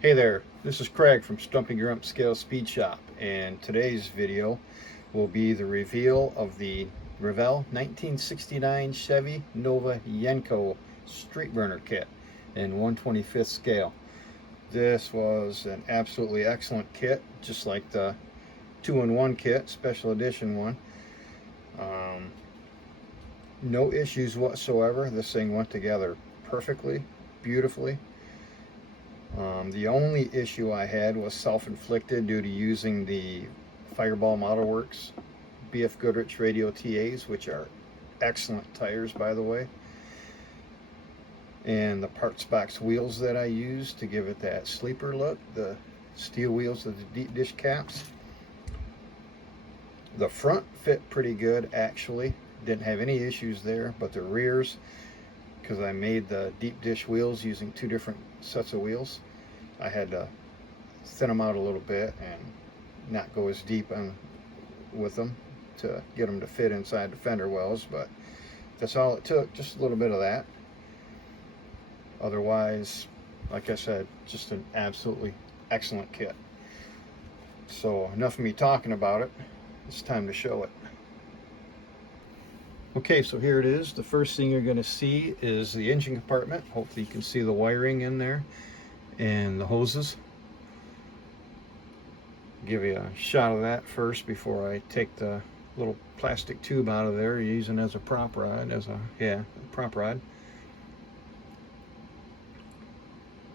Hey there, this is Craig from Stumping Your Upscale Speed Shop, and today's video will be the reveal of the Revell 1969 Chevy Nova Yenko Street Burner Kit in 1/25th scale. This was an absolutely excellent kit, just like the 2-in-1 kit, special edition one. No issues whatsoever. This thing went together perfectly, beautifully. The only issue I had was self-inflicted due to using the Fireball Model Works BF Goodrich Radial TAs, which are excellent tires, by the way, and the parts box wheels that I used to give it that sleeper look, the steel wheels with the deep dish caps. The front fit pretty good, actually. Didn't have any issues there, but the rears, because I made the deep dish wheels using two different sets of wheels, I had to thin them out a little bit and not go as deep with them to get them to fit inside the fender wells, but that's all it took, just a little bit of that. Otherwise, like I said, just an absolutely excellent kit. So enough of me talking about it, it's time to show it. Okay, so here it is. The first thing you're going to see is the engine compartment. Hopefully you can see the wiring in there and the hoses. Give you a shot of that first before I take the little plastic tube out of there, using as a prop rod, prop rod.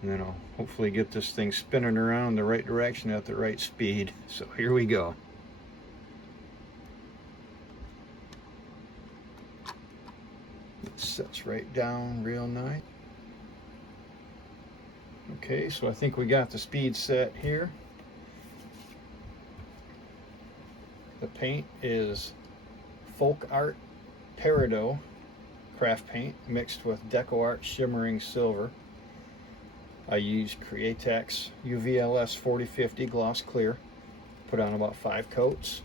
And then I'll hopefully get this thing spinning around the right direction at the right speed. So here we go. It sets right down real nice. Okay, so I think we got the speed set here. The paint is Folk Art Peridot craft paint mixed with Deco Art shimmering silver. I used Createx UVLS 4050 gloss clear. Put on about 5 coats.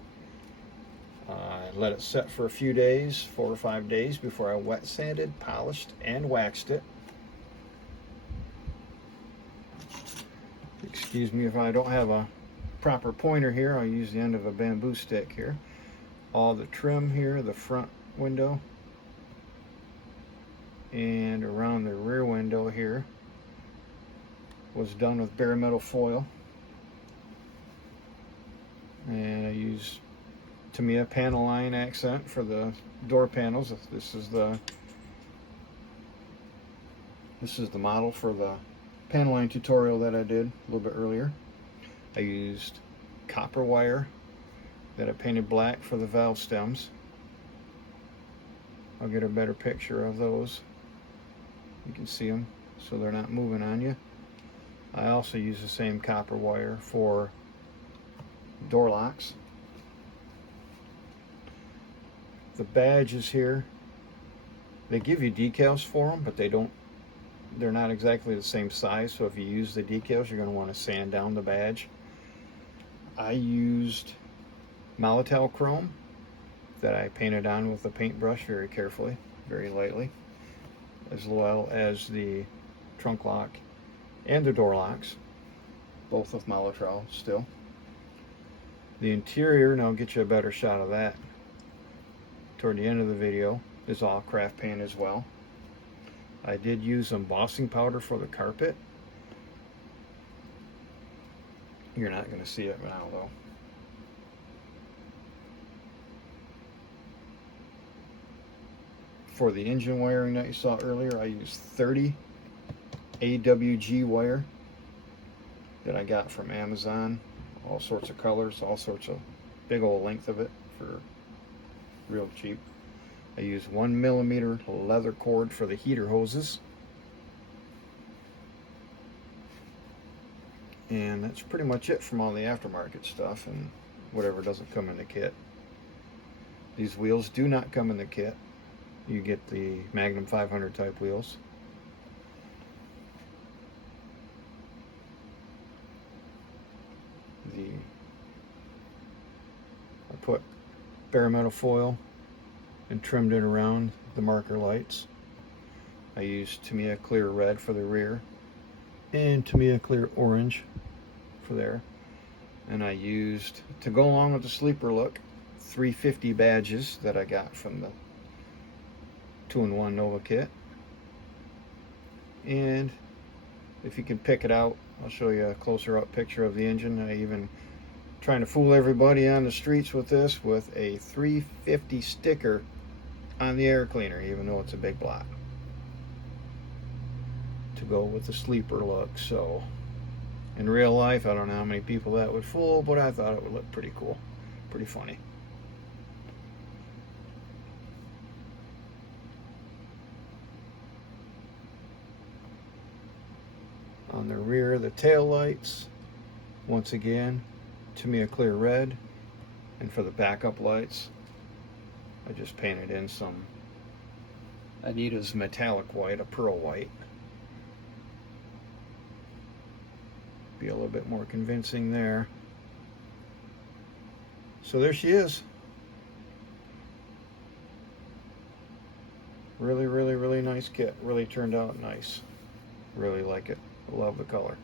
Let it set for a few days, 4 or 5 days, before I wet sanded, polished, and waxed it. Excuse me if I don't have a proper pointer here. I'll use the end of a bamboo stick here. All the trim here, the front window and around the rear window here, was done with bare metal foil. And I use Tamiya panel line accent for the door panels. This is the model for the panel line tutorial that I did a little bit earlier. I used copper wire that I painted black for the valve stems. I'll get a better picture of those. You can see them so they're not moving on you. I also use the same copper wire for door locks. The badges here, they give you decals for them, but they're not exactly the same size, so if you use the decals, you're going to want to sand down the badge. I used Molitel chrome that I painted on with a paintbrush very carefully, very lightly, as well as the trunk lock and the door locks, both with Molitel still. The interior, and I'll get you a better shot of that toward the end of the video, is all craft paint as well. I did use embossing powder for the carpet. You're not going to see it now though. For the engine wiring that you saw earlier, I used 30 AWG wire that I got from Amazon. All sorts of colors, all sorts of big old length of it for real cheap. I used 1mm leather cord for the heater hoses. And that's pretty much it from all the aftermarket stuff and whatever doesn't come in the kit. These wheels do not come in the kit. You get the Magnum 500 type wheels. I put bare metal foil and trimmed it around the marker lights. I used Tamiya clear red for the rear. in Tamiya clear orange for there. And I used, to go along with the sleeper look, 350 badges that I got from the 2-in-1 Nova kit. And if you can pick it out, I'll show you a closer up picture of the engine. I even trying to fool everybody on the streets with this, with a 350 sticker on the air cleaner, even though it's a big block, to go with the sleeper look. So in real life, I don't know how many people that would fool, but I thought it would look pretty cool, pretty funny. On the rear, the tail lights, once again, Tamiya clear red. And for the backup lights, I just painted in some Adidas metallic white, a pearl white. Be a little bit more convincing there. So there she is. Really, really, really nice kit. Really turned out nice. Really like it. I love the color.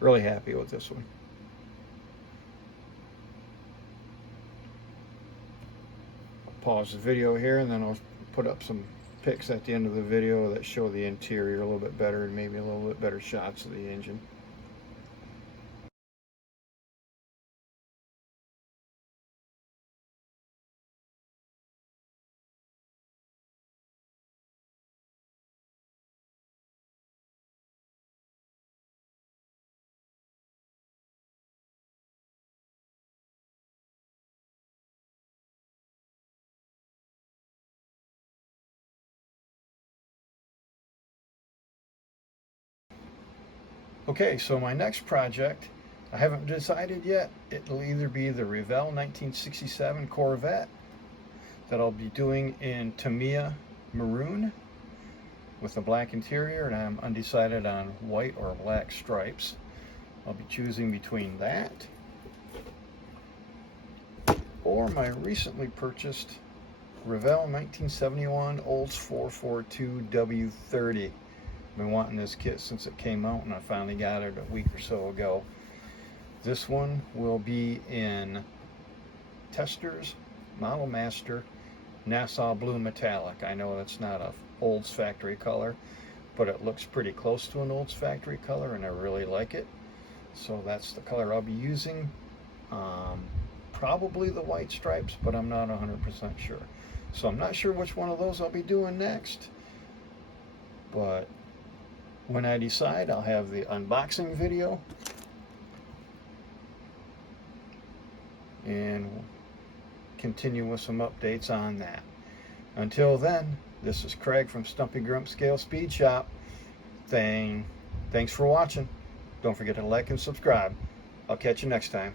Really happy with this one. I'll pause the video here and then I'll put up some pics at the end of the video that show the interior a little bit better and maybe a little bit better shots of the engine. Okay, so my next project, I haven't decided yet. It'll either be the Revell 1967 Corvette that I'll be doing in Tamiya maroon with a black interior, and I'm undecided on white or black stripes. I'll be choosing between that or my recently purchased Revell 1971 Olds 442 W30. I've been wanting this kit since it came out, and I finally got it a week or so ago. This one will be in Testers Model Master Nassau Blue Metallic. I know that's not a Olds factory color, but it looks pretty close to an Olds factory color, and I really like it. So that's the color I'll be using. Probably the white stripes, but I'm not 100% sure. So I'm not sure which one of those I'll be doing next. But when I decide, I'll have the unboxing video. And we'll continue with some updates on that. Until then, this is Craig from Stumpy Grump Scale Speed Shop. Thanks for watching. Don't forget to like and subscribe. I'll catch you next time.